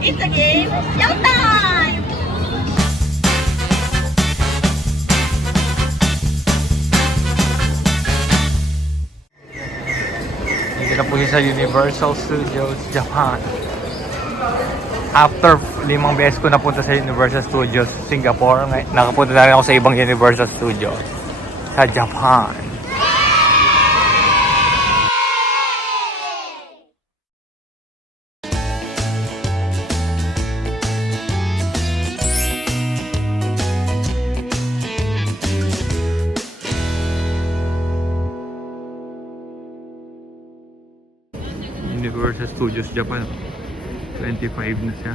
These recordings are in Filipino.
It's a game, showtime! Dito na po siya sa Universal Studios Japan. After 5 beses ko napunta sa Universal Studios Singapore, nakapunta na rin ako sa ibang Universal Studios sa Japan. Universal Studios Japan, 25 na siya.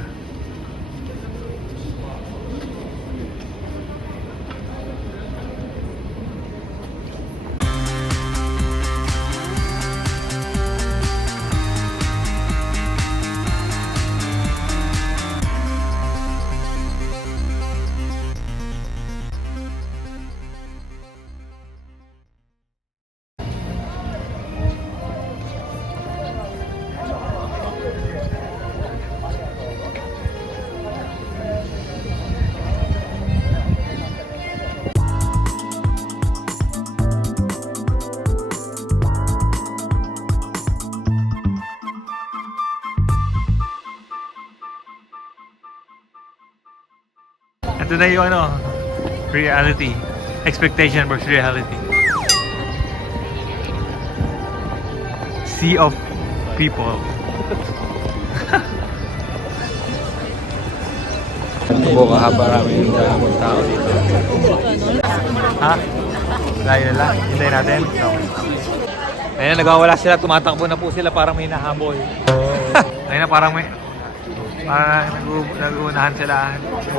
Ito na yung reality. Expectation versus reality. Sea of people. Buka ka parami yung damang tao dito. Ha? Layo na lang. Hintayin natin. No. Ayun na, nagwawala sila. Tumatakbo na po sila. Parang may nahabol. Ayun na, parang may... Parang nag-uunahan sila. So,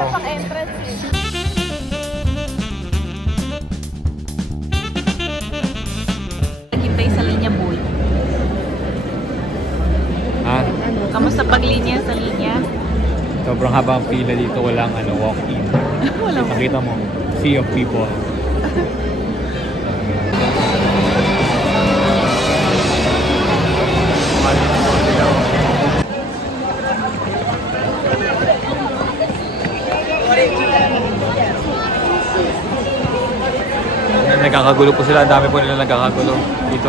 Naghintay sa linya, boy. ha? Kamusta paglinya sa linya? Sobrang habang pila dito. Walang walk-in. Walang. Nakita mo, sea of people. Nagkakagulo po sila. Ang dami po nila nagkakagulo dito.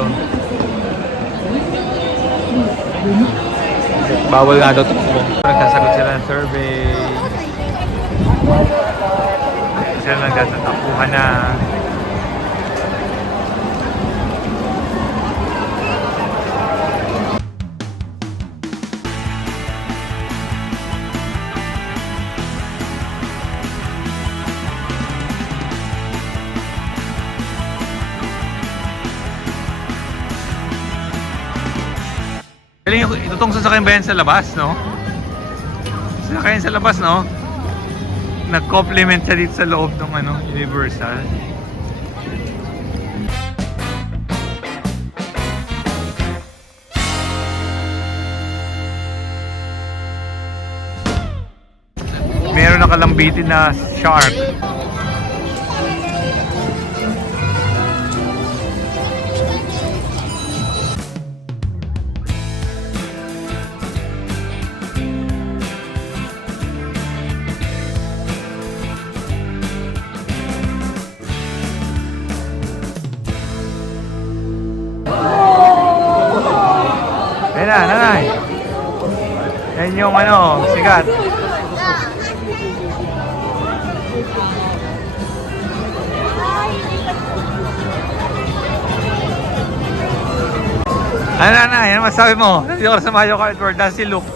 Bawal nga daw tumakbo. Nagsasagot sila ng survey. Sila nagtatakbuhan na. Itong sasakyan ba yan sa labas, no? Sasakyan sa labas, no? Nag-complement siya dito sa loob ng Universal. Meron nakalambitin na shark. Ayan na, nanay. Yan yung sigat. Ano nanay, ano masabi mo? Dito ka sa Mario Kart World, dahil si Luke.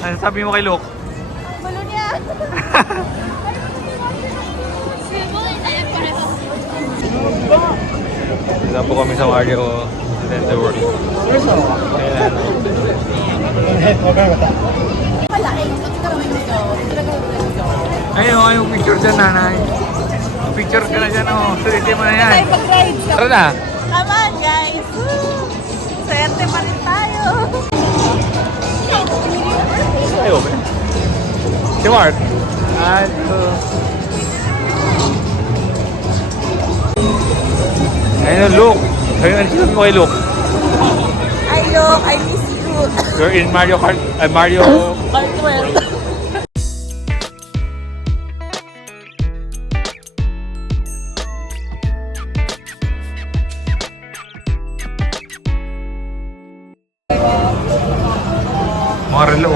Ano sabi mo kay Luke? Malo niya! Dito po kami sa Mario World. Ayan. Ayun, yung picture dyan, nanay. Picture ka na dyan, Suriti mo na yan. Tayo pag-ride. Tara na. Come on, guys! Swerte pa rin tayo! Ayun, si Mark. Ayun, Luke. Ayun, ano sinabi mo kay Luke? Hi, Luke! I miss you! You're in Mario Kart, Mario... Part 12. Mga relo.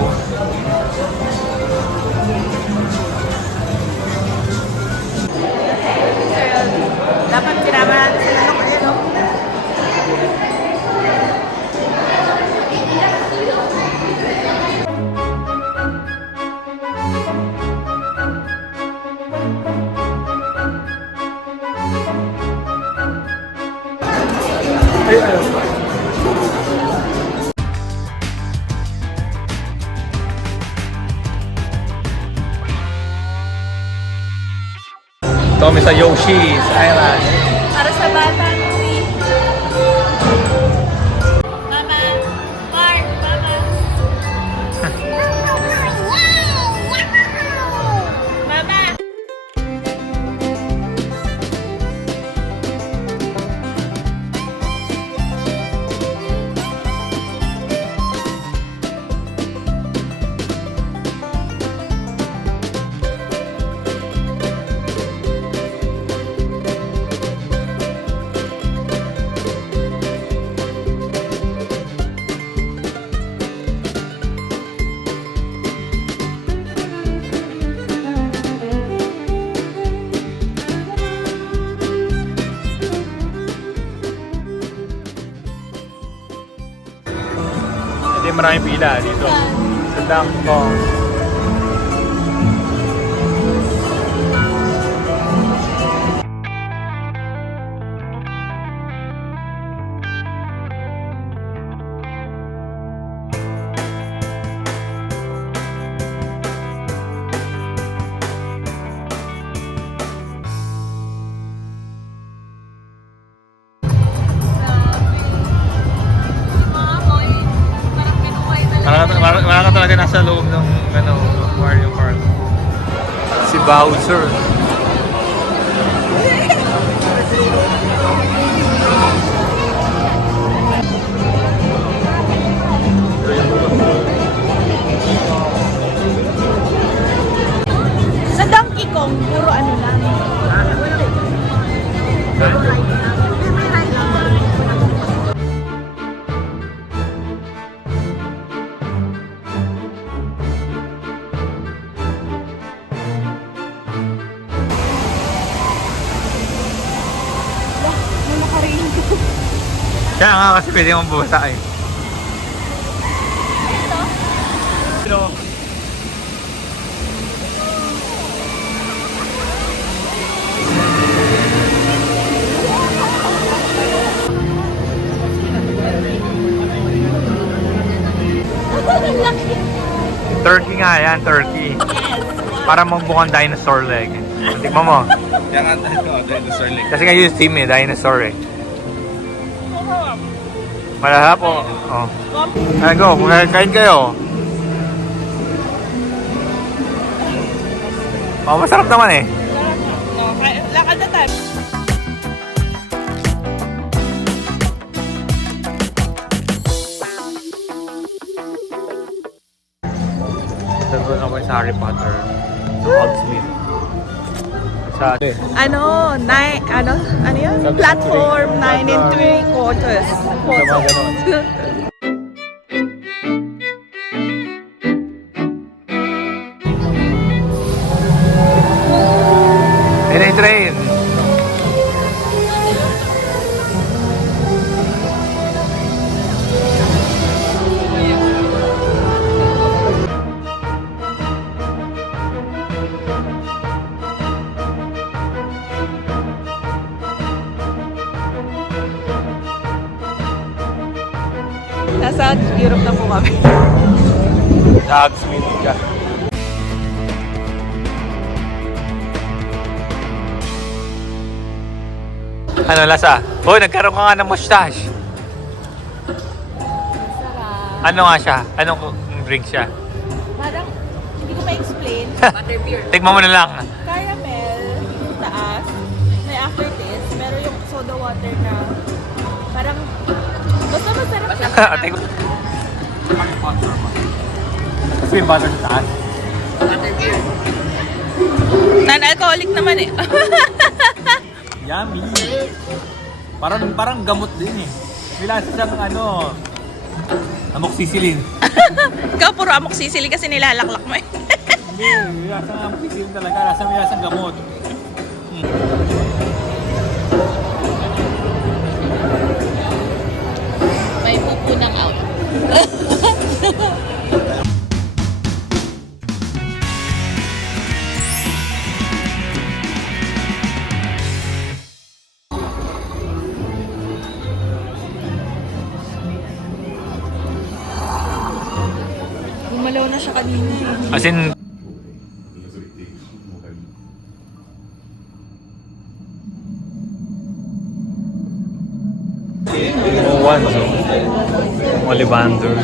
Dapat sinama natin sila nung ayun, no? Ito kami sa Yoshi's Island. Para sa bata. Mama! Mark! Mama! Mama! Hindi maraming pila dito. Sa Dangkong. Wala ka talaga nasa loob ng Mario Kart. Si Bowser. Sa Donkey Kong, puro ano lang. Kaya nga kasi pwede mong bumasa eh. Hello. Turkey nga yan, turkey. Para magbukang dinosaur leg. Tignan mo. Kaya nga dinosaur leg. Kasi nga yung team eh, dinosaur eh. Malahap po. Oh. Ay, go. Kain kayo. Oh, masarap naman eh. Lakad na tayo. Sabi nga sa Harry Potter. Sa Hogsmeade. Sa Ano yun? Sa Platform 9 and 3 quarters. mga ganon. Train. Nasa Europe na po kami. Sa Hogsmeade ka. Ano lasa? Oh, nagkaroon ka nga ng mustache. Sarap. Ano nga siya? Anong drink siya? Parang, hindi ko ma-explain. Butterbeer. Tikman mo na lang. Caramel, yung taas, may aftertaste, pero yung soda water na parang, basta masarap siya. Kasi yung butter sa taas. Non-alcoholic naman eh. Yummy! Parang gamot din eh. May lasa siyang amoxicillin. Ikaw puro amoxicillin kasi nilalaklak mo eh. Hindi, may lasang amoxicillin talaga. May lasang gamot. May pupunang out. Gumalaw na siya kanina eh. As in, one, so Olivander.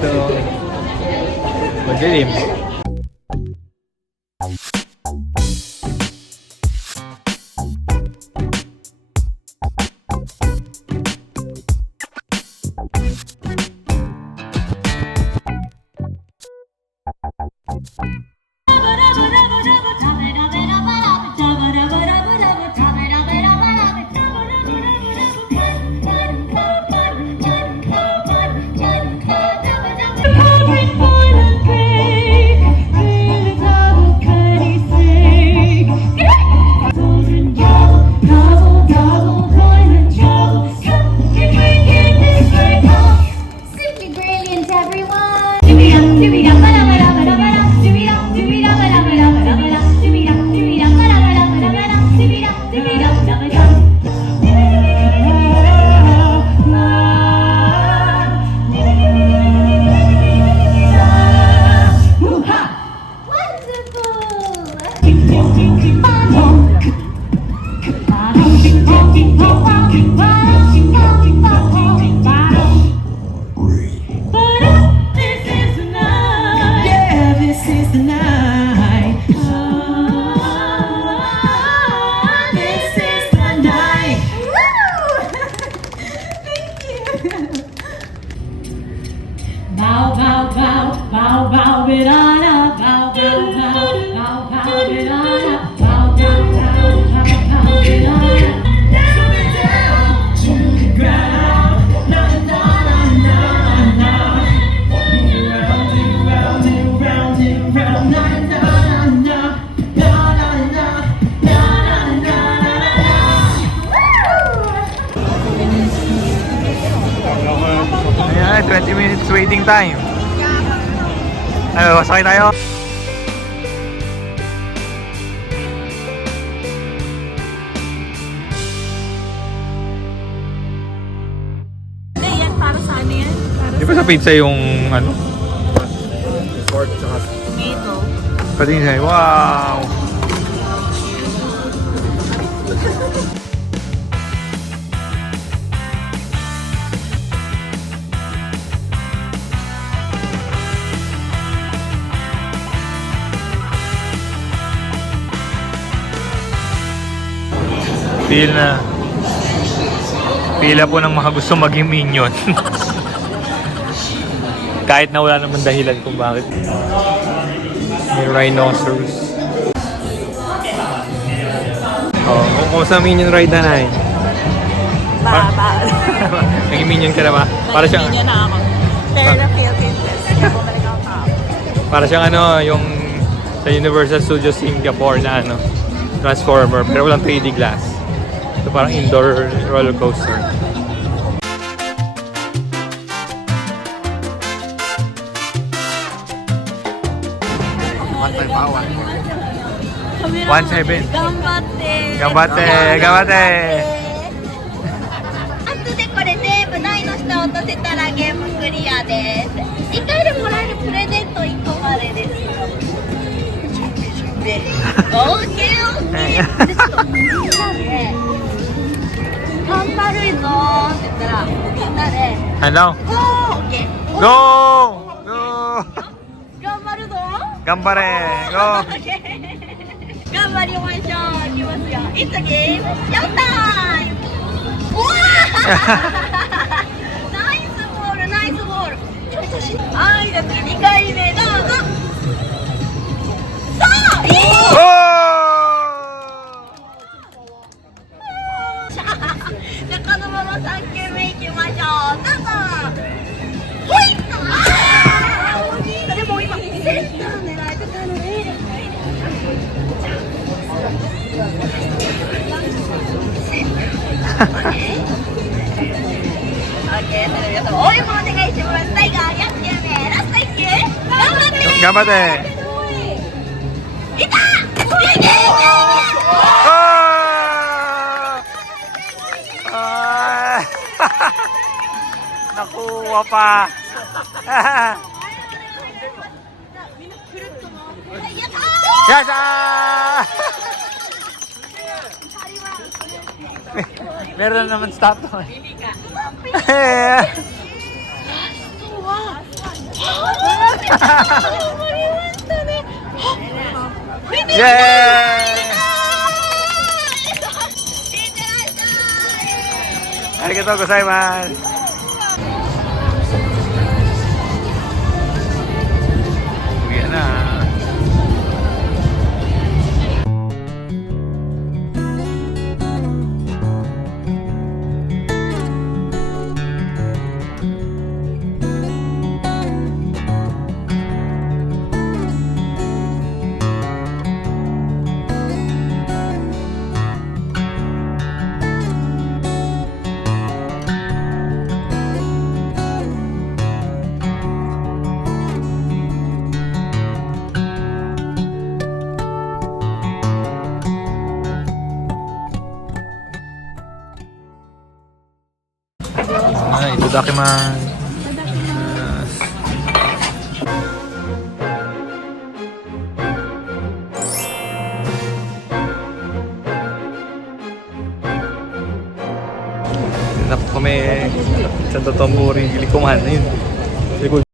Ito. Madilim. Simply brilliant, everyone! Do-be-dum, do-be-dum, ba-da-ba-da-ba-da-ba-da. Do-be-dum, do-be-dum, ba-da-ba-da-ba-da-ba-da. Do-be-dum, do-be-dum, ba-da-ba-da-ba-da-ba-da. Do-be-dum, do-be-dum, da-ba-dum. Bow, bow, bow, bow, bow, ba-da-da, bow, bow, bow, bow, bow, ba-da-da, bow, bow, bow, bow, bow, ba-da-da. Down to the ground, na na na na na. Round and round and round and round, na na na na, na na na, na na na na. Ayan, 20 minutes waiting time. Ano, sakay tayo? Hindi, yan para sa ano yan? Para Di ba sa pizza yung tomato. Pati siya, wow! Pila po ng mga gusto maging minion. Kahit na wala naman dahilan kung bakit. May rhinoceros. Oh, kung sa minion ride na eh. Naging minion ka na ba? Para siyang Nag-minion na ako. Pero na-Philippine test. Kaya bumalik ako tao. para siyang yung sa Universal Studios Singapore na Transformer pero walang 3D glass. Ito parang indoor roller coaster. Sabi na, 1.7. Gambate! Gambate! 後でこれ全部台の下落とせたらゲームクリアです1回でもらえるプレゼント1個までですよ準備オーケーオーケーでちょっとみんなで頑張るぞーって言ったらみんなで Ano? ゴーオーケー Go! Go! 頑張るぞー Gambare! Go! オーケー頑頑張りましょう。いきますよ。It's a game show time! うわーナイスボール、ナイスボール。ちょっとはい、じゃあ次2回目どうぞ。さあ、いいじゃあこのまま3球目いきましょう。どうぞ。ほいっと。あーでも今センター狙えてたので。OK、それでは皆様応援もお願いします。タイガー4球目、ラスト1球。頑張って。頑張って。いた。いけいけいけ。Nakuha pa. やったーMeron na naman stop to. Yay! Arigatou gozaimasu. Uwi na. Itadakimasu. Kami sa totoong uri likuman. Ayun. Likod.